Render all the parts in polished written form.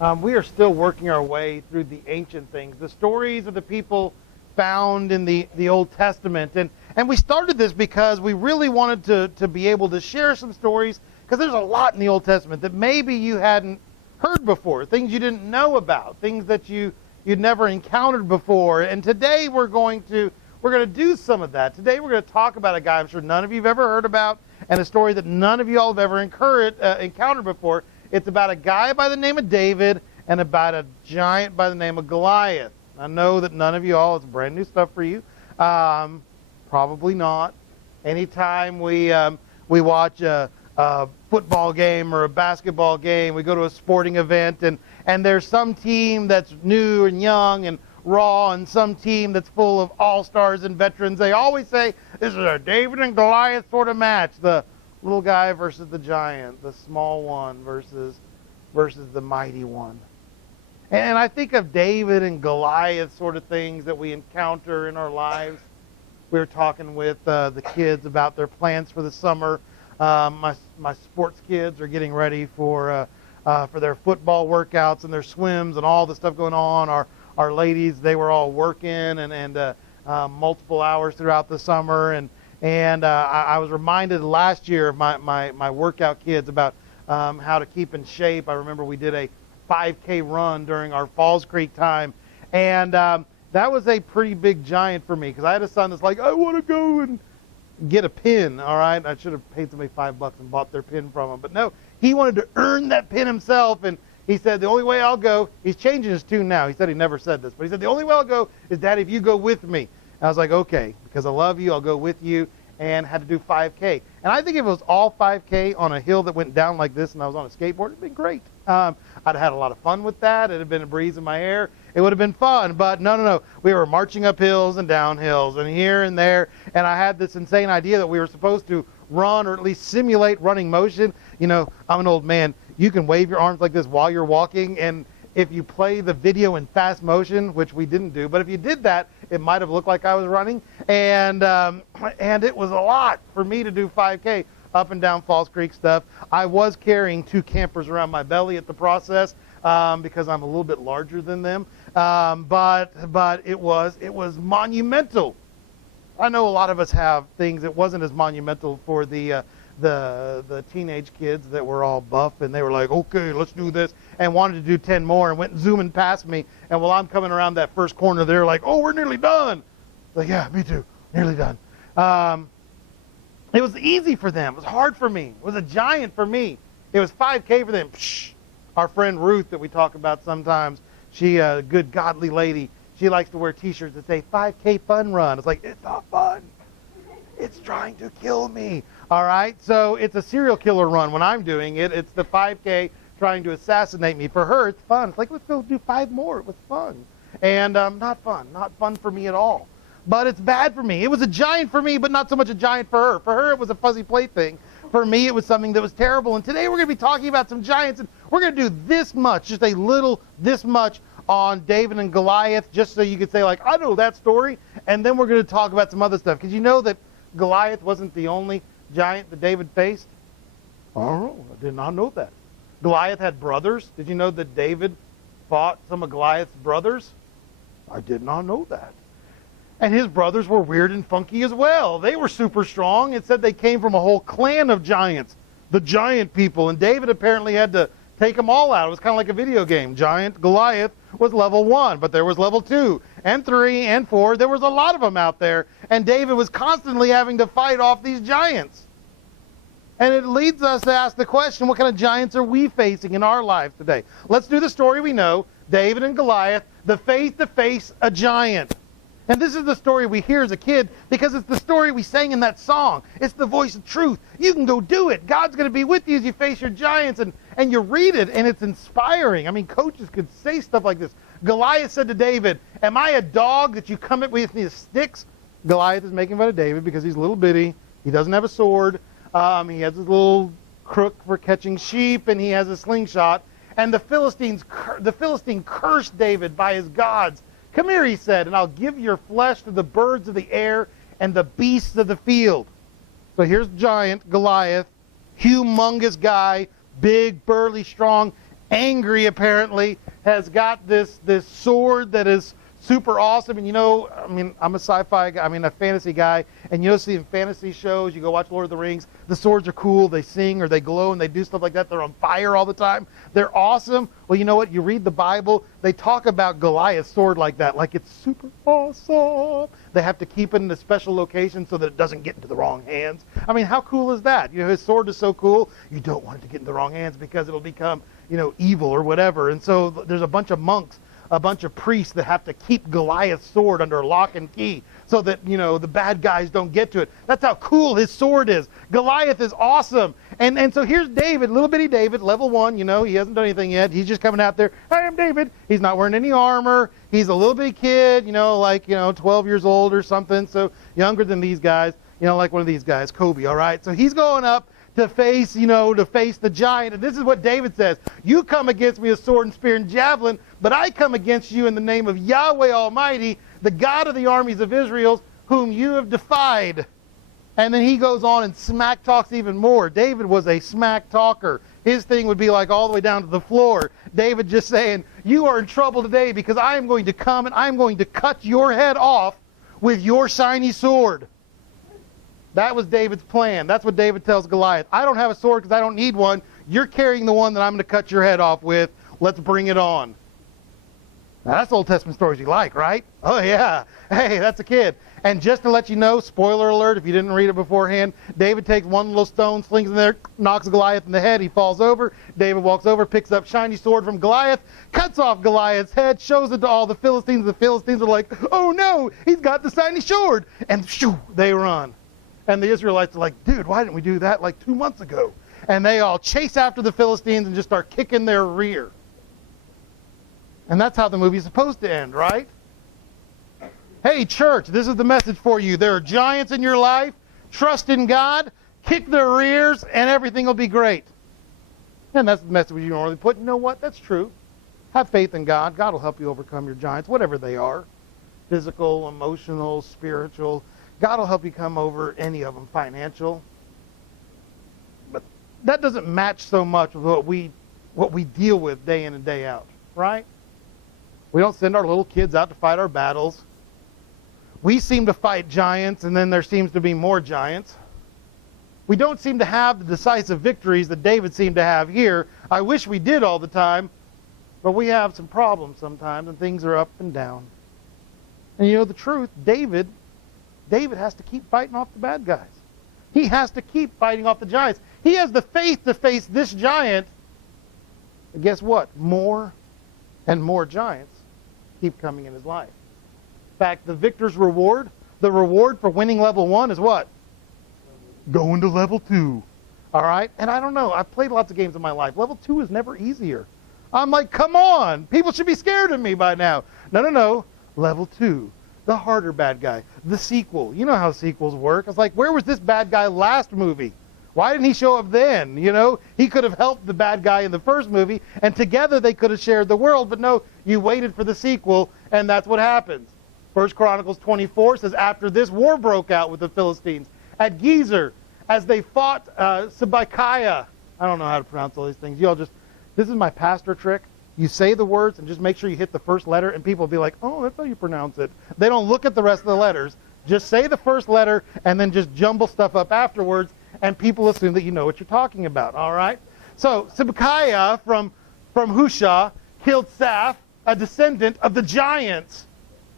We are still working our way through the ancient things, the stories of the people found in the Old Testament. And we started this because we really wanted to be able to share some stories, because there's a lot in the Old Testament that maybe you hadn't heard before, things you didn't know about, things that you'd never encountered before. And today we're going to do some of that. Today we're going to talk about a guy I'm sure none of you have ever heard about, and a story that none of you all have ever encountered before. It's about a guy by the name of David and about a giant by the name of Goliath. I know that none of you all, it's brand new stuff for you. Probably not. Anytime we watch a football game or a basketball game, we go to a sporting event, and there's some team that's new and young and raw and some team that's full of all-stars and veterans. They always say, this is a David and Goliath sort of match. The little guy versus the giant, the small one versus the mighty one. And I think of David and Goliath sort of things that we encounter in our lives. We were talking with the kids about their plans for the summer. My sports kids are getting ready for their football workouts and their swims and all the stuff going on. Our ladies, they were all working and multiple hours throughout the summer. And I was reminded last year of my workout kids about how to keep in shape. I remember we did a 5K run during our Falls Creek time. And that was a pretty big giant for me, because I had a son that's like, I want to go and get a pin, all right? I should have paid somebody $5 and bought their pin from him. But no, he wanted to earn that pin himself. And he said, the only way I'll go, he's changing his tune now. He said he never said this, but he said, the only way I'll go is, Daddy, if you go with me. And I was like, okay, because I love you, I'll go with you. And had to do 5K. And I think if it was all 5K on a hill that went down like this and I was on a skateboard, it'd been great. I'd have had a lot of fun with that. It'd have been a breeze in my hair. It would have been fun. But no. We were marching up hills and down hills and here and there. And I had this insane idea that we were supposed to run, or at least simulate running motion. You know, I'm an old man. You can wave your arms like this while you're walking, and if you play the video in fast motion, which we didn't do, but if you did that, it might have looked like I was running. And it was a lot for me to do 5K up and down Falls Creek stuff. I was carrying 2 campers around my belly at the process because I'm a little bit larger than them. But it was monumental. I know a lot of us have things that wasn't as monumental for the teenage kids that were all buff, and they were like, okay, let's do this, and wanted to do 10 more and went zooming past me. And while I'm coming around that first corner, they're like, oh, we're nearly done. Like, yeah, me too, nearly done. It was easy for them. It was hard for me. It was a giant for me. It was 5K for them. Psh. Our friend Ruth that we talk about sometimes, she a good godly lady. She likes to wear T-shirts that say 5K fun run. It's like, it's not fun. It's trying to kill me. All right, so it's a serial killer run when I'm doing it. It's the 5K trying to assassinate me. For her, it's fun. It's like, let's go do 5 more. It was fun. And not fun for me at all. But it's bad for me. It was a giant for me, but not so much a giant for her. For her, it was a fuzzy plaything. For me, it was something that was terrible. And today we're going to be talking about some giants, and we're going to do this much, just a little this much on David and Goliath, just so you could say, like, I know that story. And then we're going to talk about some other stuff. Because you know that Goliath wasn't the only giant that David faced? I don't know. I did not know that. Goliath had brothers. Did you know that David fought some of Goliath's brothers? I did not know that. And his brothers were weird and funky as well. They were super strong. It said they came from a whole clan of giants, the giant people. And David apparently had to take them all out. It was kind of like a video game. Giant Goliath was level 1, but there was level 2 and 3 and 4. There was a lot of them out there. And David was constantly having to fight off these giants. And it leads us to ask the question, what kind of giants are we facing in our lives today? Let's do the story we know, David and Goliath, the faith to face a giant. And this is the story we hear as a kid because it's the story we sang in that song. It's the voice of truth. You can go do it. God's going to be with you as you face your giants. And you read it, and it's inspiring. I mean, coaches could say stuff like this. Goliath said to David, am I a dog that you come at me with sticks? Goliath is making fun of David because he's a little bitty. He doesn't have a sword. He has his little crook for catching sheep, and he has a slingshot. And the Philistine cursed David by his gods. Come here, he said, and I'll give your flesh to the birds of the air and the beasts of the field. So here's giant Goliath, humongous guy, big, burly, strong. angry apparently, has got this sword that is super awesome. And I mean, I'm a sci-fi guy, a fantasy guy, and see in fantasy shows, you go watch Lord of the Rings, the swords are cool, they sing or they glow and they do stuff like that. They're on fire all the time. They're awesome. Well, you know what? You read the Bible, they talk about Goliath's sword like that, like it's super awesome. They have to keep it in a special location so that it doesn't get into the wrong hands. I mean, how cool is that? His sword is so cool, you don't want it to get in the wrong hands because it'll become, evil or whatever. And so there's a bunch of monks, a bunch of priests that have to keep Goliath's sword under lock and key so that, the bad guys don't get to it. That's how cool his sword is. Goliath is awesome. And so here's David, little bitty David, level 1, he hasn't done anything yet. He's just coming out there, I am David. He's not wearing any armor. He's a little bitty kid, 12 years old or something, so younger than these guys, like one of these guys, Kobe, all right? So he's going up to face the giant. And this is what David says. You come against me with sword and spear and javelin, but I come against you in the name of Yahweh Almighty, the God of the armies of Israel, whom you have defied. And then he goes on and smack talks even more. David was a smack talker. His thing would be like all the way down to the floor. David just saying, you are in trouble today because I am going to come and I'm going to cut your head off with your shiny sword. That was David's plan. That's what David tells Goliath. I don't have a sword because I don't need one. You're carrying the one that I'm going to cut your head off with. Let's bring it on. Now, that's Old Testament stories you like, right? Oh, yeah. Hey, that's a kid. And just to let you know, spoiler alert, if you didn't read it beforehand, David takes one little stone, slings it in there, knocks Goliath in the head. He falls over. David walks over, picks up shiny sword from Goliath, cuts off Goliath's head, shows it to all the Philistines. The Philistines are like, oh, no, he's got the shiny sword. And shoo, they run. And the Israelites are like, dude, why didn't we do that like 2 months ago? And they all chase after the Philistines and just start kicking their rear. And that's how the movie's supposed to end, right? Hey, church, this is the message for you. There are giants in your life. Trust in God. Kick their rears, and everything will be great. And that's the message you normally put. You know what? That's true. Have faith in God. God will help you overcome your giants, whatever they are. Physical, emotional, spiritual. God will help you come over any of them, financial. But that doesn't match so much with what we deal with day in and day out, right? We don't send our little kids out to fight our battles. We seem to fight giants, and then there seems to be more giants. We don't seem to have the decisive victories that David seemed to have here. I wish we did all the time, but we have some problems sometimes, and things are up and down. And the truth, David has to keep fighting off the bad guys. He has to keep fighting off the giants. He has the faith to face this giant. And guess what? More and more giants keep coming in his life. In fact, the victor's reward, the reward for winning level 1 is what? Going to level 2. All right? And I don't know. I've played lots of games in my life. Level 2 is never easier. I'm like, come on. People should be scared of me by now. No. Level 2. The harder bad guy. The sequel. You know how sequels work. It's like, where was this bad guy last movie? Why didn't he show up then? He could have helped the bad guy in the first movie, and together they could have shared the world. But no, you waited for the sequel, and that's what happens. 1 Chronicles 24 says, after this, war broke out with the Philistines at Gezer as they fought Sibbecai. I don't know how to pronounce all these things. This is my pastor trick. You say the words and just make sure you hit the first letter, and people will be like, oh, that's how you pronounce it. They don't look at the rest of the letters. Just say the first letter and then just jumble stuff up afterwards, and people assume that you know what you're talking about, all right? So Sibbecai from Hushah killed Saph, a descendant of the giants.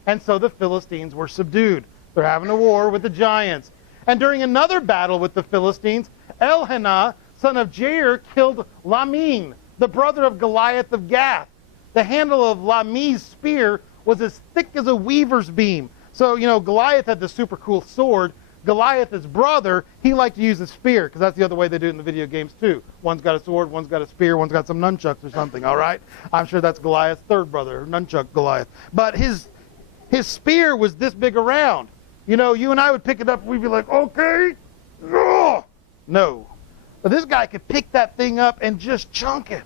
And so the Philistines were subdued. They're having a war with the giants. And during another battle with the Philistines, Elkanah, son of Jair, killed Lamin, the brother of Goliath of Gath. The handle of Lamin's spear was as thick as a weaver's beam. So, Goliath had the super cool sword. Goliath, his brother, he liked to use a spear, because that's the other way they do it in the video games too. One's got a sword, one's got a spear, one's got some nunchucks or something, all right? I'm sure that's Goliath's third brother, nunchuck Goliath. But his spear was this big around. You and I would pick it up and we'd be like, okay, no. But this guy could pick that thing up and just chunk it.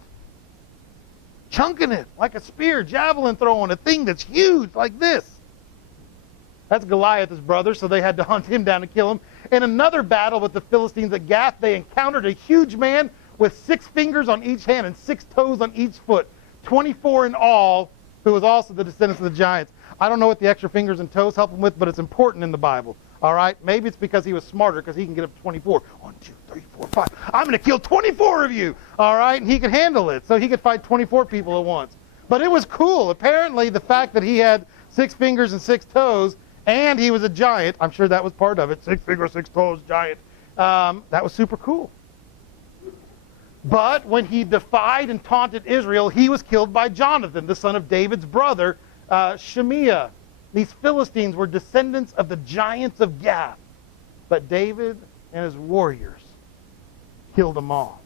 Chunking it like a spear, javelin throwing, a thing that's huge like this. That's Goliath, his brother, so they had to hunt him down and kill him. In another battle with the Philistines at Gath, they encountered a huge man with 6 fingers on each hand and 6 toes on each foot, 24 in all, who was also the descendants of the giants. I don't know what the extra fingers and toes help him with, but it's important in the Bible. All right? Maybe it's because he was smarter, because he can get up to 24. 1, 2, 3, 4, 5. I'm going to kill 24 of you. All right? And he could handle it. So he could fight 24 people at once. But it was cool. Apparently, the fact that he had 6 fingers and 6 toes, and he was a giant, I'm sure that was part of it. 6 fingers, 6 toes, giant. That was super cool. But when he defied and taunted Israel, he was killed by Jonathan, the son of David's brother, Shimea. These Philistines were descendants of the giants of Gath. But David and his warriors killed them all.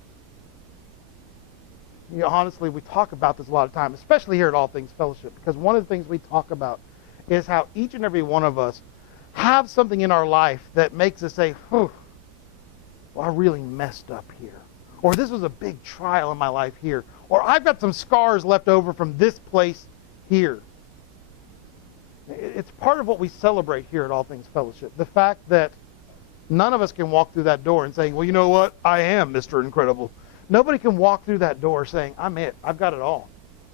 You know, honestly, we talk about this a lot of time, especially here at All Things Fellowship, because one of the things we talk about is how each and every one of us have something in our life that makes us say, whew, well, I really messed up here. Or this was a big trial in my life here. Or I've got some scars left over from this place here. It's part of what we celebrate here at All Things Fellowship. The fact that none of us can walk through that door and saying, well, you know what? I am Mr. Incredible. Nobody can walk through that door saying, I'm it. I've got it all.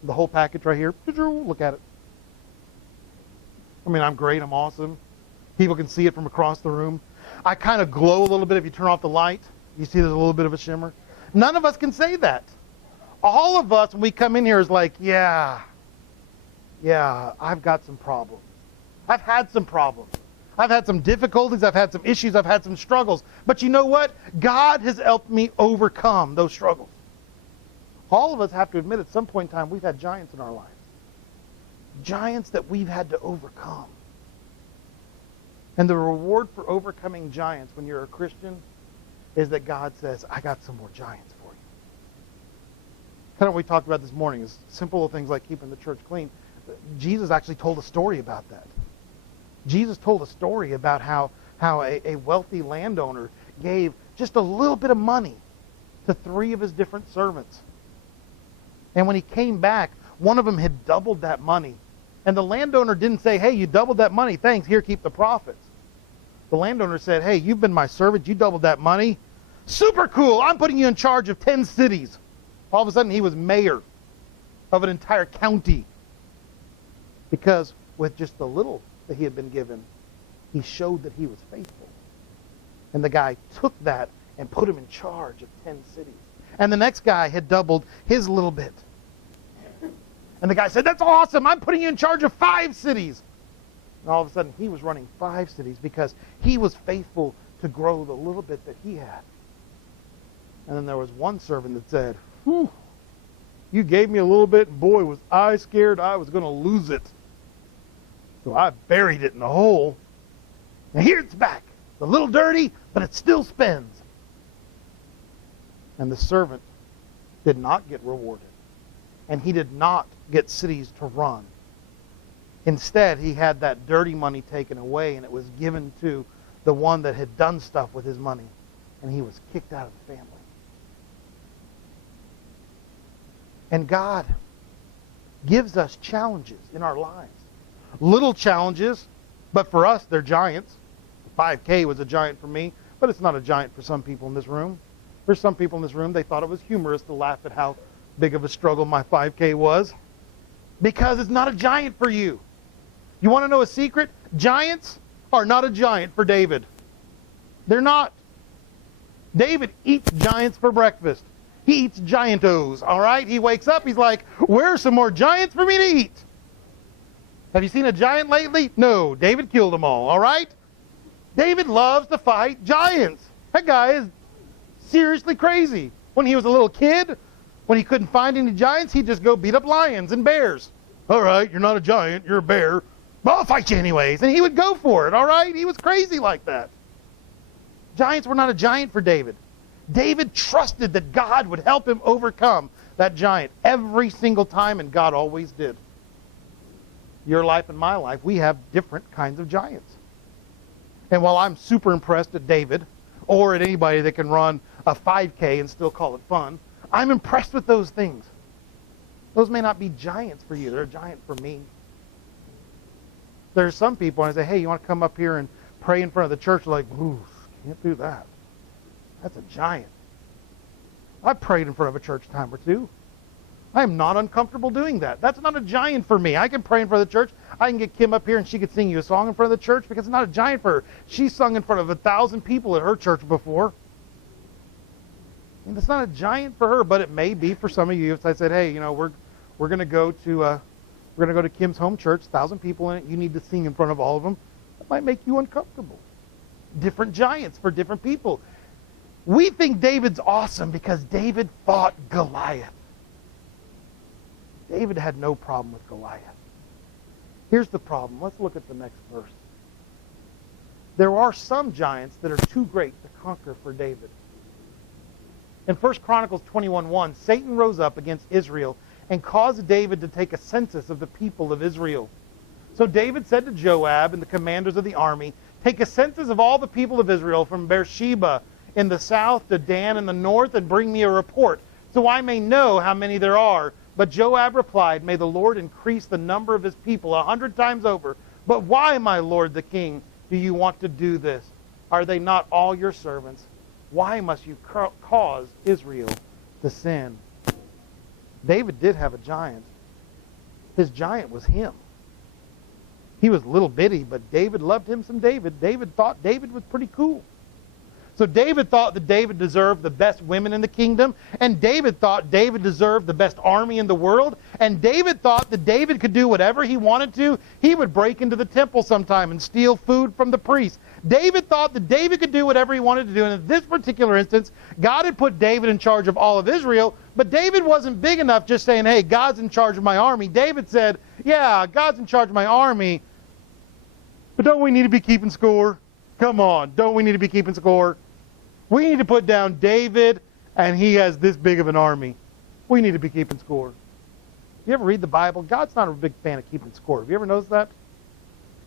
The whole package right here. Look at it. I mean, I'm great. I'm awesome. People can see it from across the room. I kind of glow a little bit if you turn off the light. You see there's a little bit of a shimmer. None of us can say that. All of us, when we come in here, is like, yeah, I've got some problems. I've had some problems. I've had some difficulties. I've had some issues. I've had some struggles. But you know what? God has helped me overcome those struggles. All of us have to admit at some point in time we've had giants in our lives. Giants that we've had to overcome. And the reward for overcoming giants when you're a Christian is that God says, I got some more giants for you. Kind of what we talked about this morning is simple little things like keeping the church clean. Jesus actually told a story about that. Jesus told a story about how a wealthy landowner gave just a little bit of money to 3 of his different servants. And when he came back, one of them had doubled that money. And the landowner didn't say, hey, you doubled that money. Thanks. Here, keep the profits. The landowner said, hey, you've been my servant. You doubled that money. Super cool. I'm putting you in charge of 10 cities. All of a sudden, he was mayor of an entire county. Because with just the little that he had been given, he showed that he was faithful. And the guy took that and put him in charge of 10 cities. And the next guy had doubled his little bit. And the guy said, that's awesome. I'm putting you in charge of 5 cities. And all of a sudden, he was running 5 cities because he was faithful to grow the little bit that he had. And then there was one servant that said, whew, you gave me a little bit, and boy, was I scared I was going to lose it. So I buried it in a hole. And here it's back. It's a little dirty, but it still spends. And the servant did not get rewarded. And he did not get cities to run. Instead, he had that dirty money taken away, and it was given to the one that had done stuff with his money. And he was kicked out of the family. And God gives us challenges in our lives. Little challenges, but for us, they're giants. 5K was a giant for me, but it's not a giant for some people in this room. For some people in this room, they thought it was humorous to laugh at how big of a struggle my 5K was. Because it's not a giant for you. You want to know a secret? Giants are not a giant for David. They're not. David eats giants for breakfast. He eats giantos, all right? He wakes up, he's like, where's some more giants for me to eat? Have you seen a giant lately? No, David killed them all right? David loves to fight giants. That guy is seriously crazy. When he was a little kid, when he couldn't find any giants, he'd just go beat up lions and bears. All right, you're not a giant, you're a bear. Well, I'll fight you anyways. And he would go for it, all right? He was crazy like that. Giants were not a giant for David. David trusted that God would help him overcome that giant every single time, and God always did. Your life and my life, we have different kinds of giants. And while I'm super impressed at David, or at anybody that can run a 5K and still call it fun, I'm impressed with those things. Those may not be giants for you. They're a giant for me. There's some people, and I say, hey, you want to come up here and pray in front of the church? They're like, ooh, can't do that. That's a giant. I've prayed in front of a church time or two. I am not uncomfortable doing that. That's not a giant for me. I can pray in front of the church. I can get Kim up here and she could sing you a song in front of the church because it's not a giant for her. She's sung in front of 1,000 people at her church before. And it's not a giant for her, but it may be for some of you. If I said, hey, we're going to go to Kim's home church, 1,000 people in it. You need to sing in front of all of them. That might make you uncomfortable. Different giants for different people. We think David's awesome because David fought Goliath. David had no problem with Goliath. Here's the problem. Let's look at the next verse. There are some giants that are too great to conquer for David. In 1 Chronicles 21:1, Satan rose up against Israel and caused David to take a census of the people of Israel. So David said to Joab and the commanders of the army, take a census of all the people of Israel from Beersheba in the south to Dan in the north and bring me a report so I may know how many there are. But Joab replied, may the Lord increase the number of his people 100 times over. But why, my lord the king, do you want to do this? Are they not all your servants? Why must you cause Israel to sin? David did have a giant. His giant was him. He was little bitty, but David loved him some David. David thought David was pretty cool. So David thought that David deserved the best women in the kingdom, and David thought David deserved the best army in the world, and David thought that David could do whatever he wanted to. He would break into the temple sometime and steal food from the priests. David thought that David could do whatever he wanted to do, and in this particular instance, God had put David in charge of all of Israel, but David wasn't big enough just saying, hey, God's in charge of my army. David said, yeah, God's in charge of my army, but don't we need to be keeping score? Come on, don't we need to be keeping score? We need to put down David, and he has this big of an army. We need to be keeping score. You ever read the Bible? God's not a big fan of keeping score. Have you ever noticed that?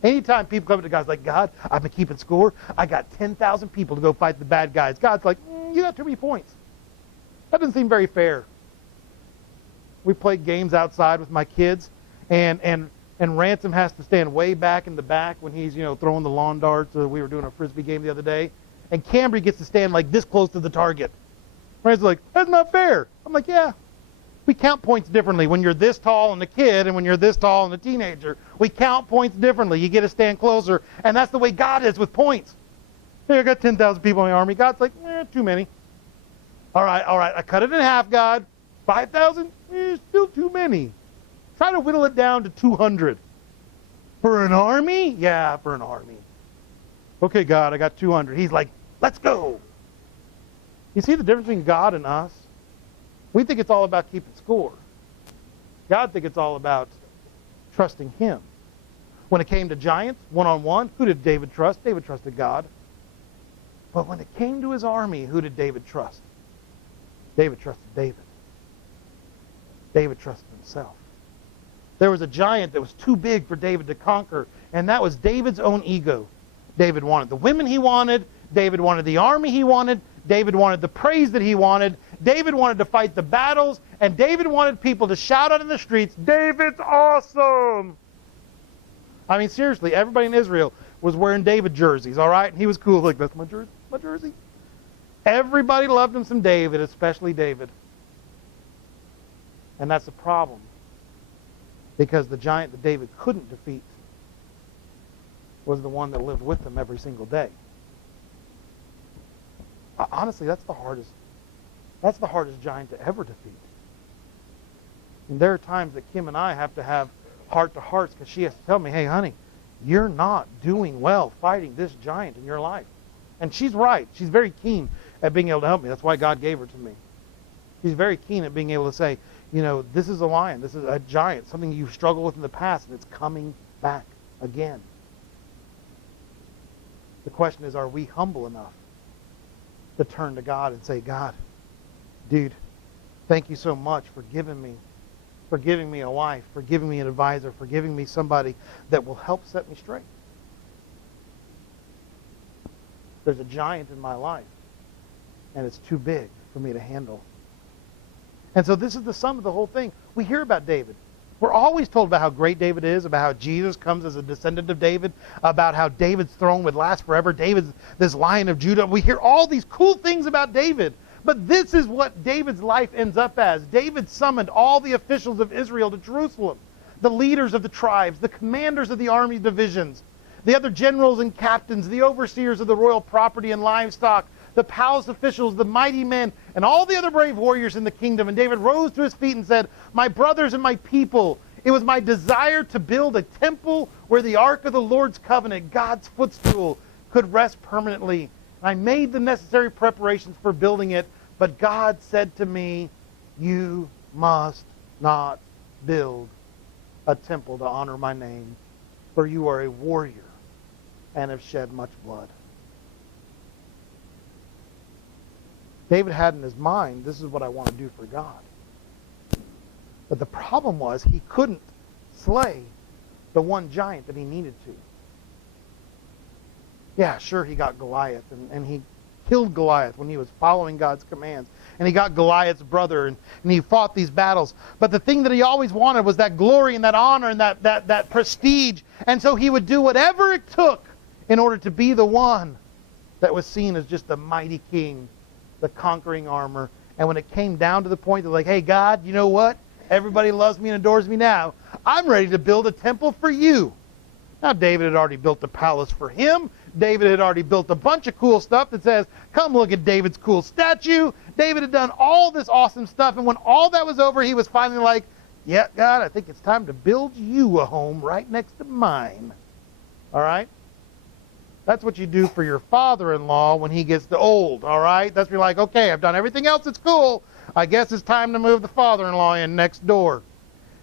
Anytime people come to God's like, God, I've been keeping score. I got 10,000 people to go fight the bad guys. God's like, you got too many points. That doesn't seem very fair. We play games outside with my kids, and Ransom has to stand way back in the back when he's, throwing the lawn darts. We were doing a Frisbee game the other day. And Cambry gets to stand like this close to the target. Ransom's like, that's not fair. I'm like, yeah. We count points differently when you're this tall and a kid and when you're this tall and a teenager. We count points differently. You get to stand closer. And that's the way God is with points. Hey, I got 10,000 people in my army. God's like, too many. All right. I cut it in half, God. 5,000? Still too many. Try to whittle it down to 200. For an army? Yeah, for an army. Okay, God, I got 200. He's like, let's go. You see the difference between God and us? We think it's all about keeping score. God thinks it's all about trusting him. When it came to giants, one-on-one, who did David trust? David trusted God. But when it came to his army, who did David trust? David trusted David. David trusted himself. There was a giant that was too big for David to conquer, and that was David's own ego. David wanted the women he wanted. David wanted the army he wanted. David wanted the praise that he wanted. David wanted to fight the battles. And David wanted people to shout out in the streets, David's awesome! I mean, seriously, everybody in Israel was wearing David jerseys, all right? And he was cool, like, that's my jersey. Everybody loved him some David, especially David. And that's the problem. Because the giant that David couldn't defeat was the one that lived with him every single day. Honestly, that's the hardest giant to ever defeat. And there are times that Kim and I have to have heart-to-hearts because she has to tell me, hey, honey, you're not doing well fighting this giant in your life. And she's right. She's very keen at being able to help me. That's why God gave her to me. She's very keen at being able to say, this is a lion, this is a giant, something you've struggled with in the past, and it's coming back again. The question is, are we humble enough to turn to God and say, God, dude, thank you so much for giving me a wife, for giving me an advisor, for giving me somebody that will help set me straight. There's a giant in my life, and it's too big for me to handle. And so this is the sum of the whole thing. We hear about David. We're always told about how great David is, about how Jesus comes as a descendant of David, about how David's throne would last forever. David's this Lion of Judah. We hear all these cool things about David. But this is what David's life ends up as. David summoned all the officials of Israel to Jerusalem, the leaders of the tribes, the commanders of the army divisions, the other generals and captains, the overseers of the royal property and livestock, the palace officials, the mighty men, and all the other brave warriors in the kingdom. And David rose to his feet and said, "My brothers and my people, it was my desire to build a temple where the ark of the Lord's covenant, God's footstool, could rest permanently. I made the necessary preparations for building it, but God said to me, you must not build a temple to honor my name, for you are a warrior and have shed much blood." David had in his mind, this is what I want to do for God. But the problem was he couldn't slay the one giant that he needed to. Yeah, sure, he got Goliath, and he killed Goliath when he was following God's commands. And he got Goliath's brother, and he fought these battles. But the thing that he always wanted was that glory and that honor and that prestige. And so he would do whatever it took in order to be the one that was seen as just the mighty king, the conquering armor. And when it came down to the point of like, hey, God, you know what? Everybody loves me and adores me now. I'm ready to build a temple for you. Now, David had already built a palace for him. David had already built a bunch of cool stuff that says, come look at David's cool statue. David had done all this awesome stuff. And when all that was over, he was finally like, yeah, God, I think it's time to build you a home right next to mine. All right? That's what you do for your father-in-law when he gets old, all right? That's when you're like, okay, I've done everything else that's cool. I guess it's time to move the father-in-law in next door.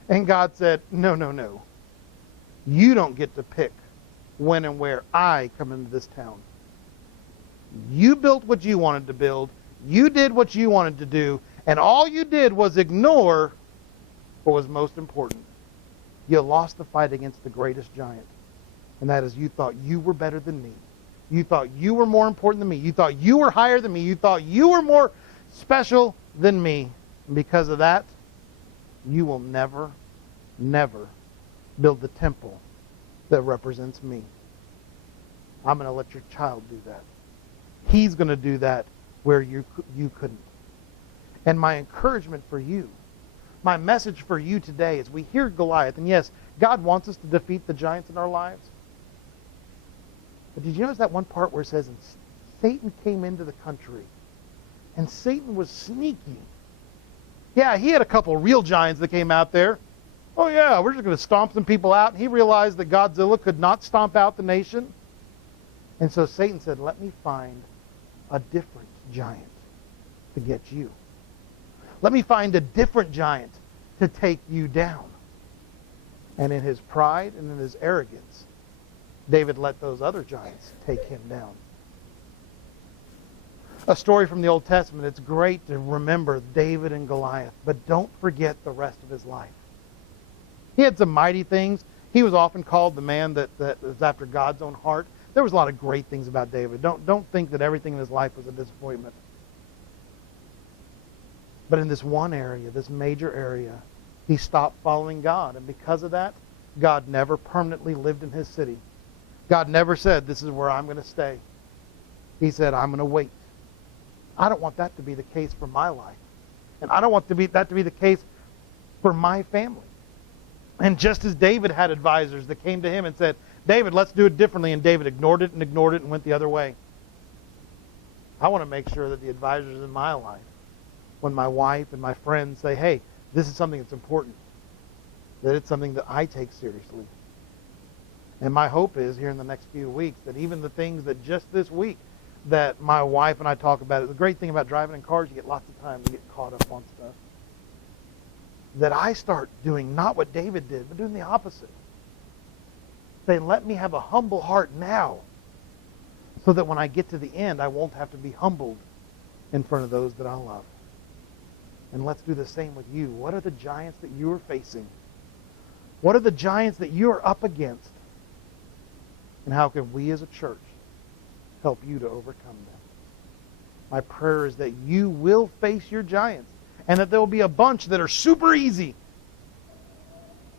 And God said, no, no, no. You don't get to pick when and where I come into this town. You built what you wanted to build. You did what you wanted to do. And all you did was ignore what was most important. You lost the fight against the greatest giant. And that is, you thought you were better than me. You thought you were more important than me. You thought you were higher than me. You thought you were more special than me. And because of that, you will never, never build the temple that represents me. I'm going to let your child do that. He's going to do that where you couldn't. And my encouragement for you, my message for you today is we hear Goliath, and yes, God wants us to defeat the giants in our lives. But did you notice that one part where it says, and Satan came into the country, and Satan was sneaky. Yeah, he had a couple real giants that came out there. Oh yeah, we're just going to stomp some people out. And he realized that Godzilla could not stomp out the nation. And so Satan said, let me find a different giant to get you. Let me find a different giant to take you down. And in his pride and in his arrogance, David let those other giants take him down. A story from the Old Testament. It's great to remember David and Goliath, but don't forget the rest of his life. He had some mighty things. He was often called the man that was after God's own heart. There was a lot of great things about David. Don't think that everything in his life was a disappointment. But in this one area, this major area, he stopped following God. And because of that, God never permanently lived in his city. God never said, this is where I'm going to stay. He said, I'm going to wait. I don't want that to be the case for my life. And I don't want that to be the case for my family. And just as David had advisors that came to him and said, David, let's do it differently. And David ignored it and went the other way. I want to make sure that the advisors in my life, when my wife and my friends say, hey, this is something that's important, that it's something that I take seriously. And my hope is here in the next few weeks that even the things that just this week that my wife and I talk about, it, the great thing about driving in cars, you get lots of time to get caught up on stuff. That I start doing not what David did, but doing the opposite. Saying, let me have a humble heart now, so that when I get to the end, I won't have to be humbled in front of those that I love. And let's do the same with you. What are the giants that you are facing? What are the giants that you are up against? And how can we as a church help you to overcome them? My prayer is that you will face your giants, and that there will be a bunch that are super easy.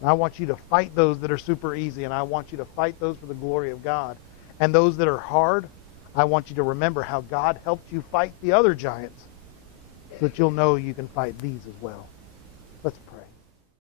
And I want you to fight those that are super easy, and I want you to fight those for the glory of God. And those that are hard, I want you to remember how God helped you fight the other giants. so that you'll know you can fight these as well.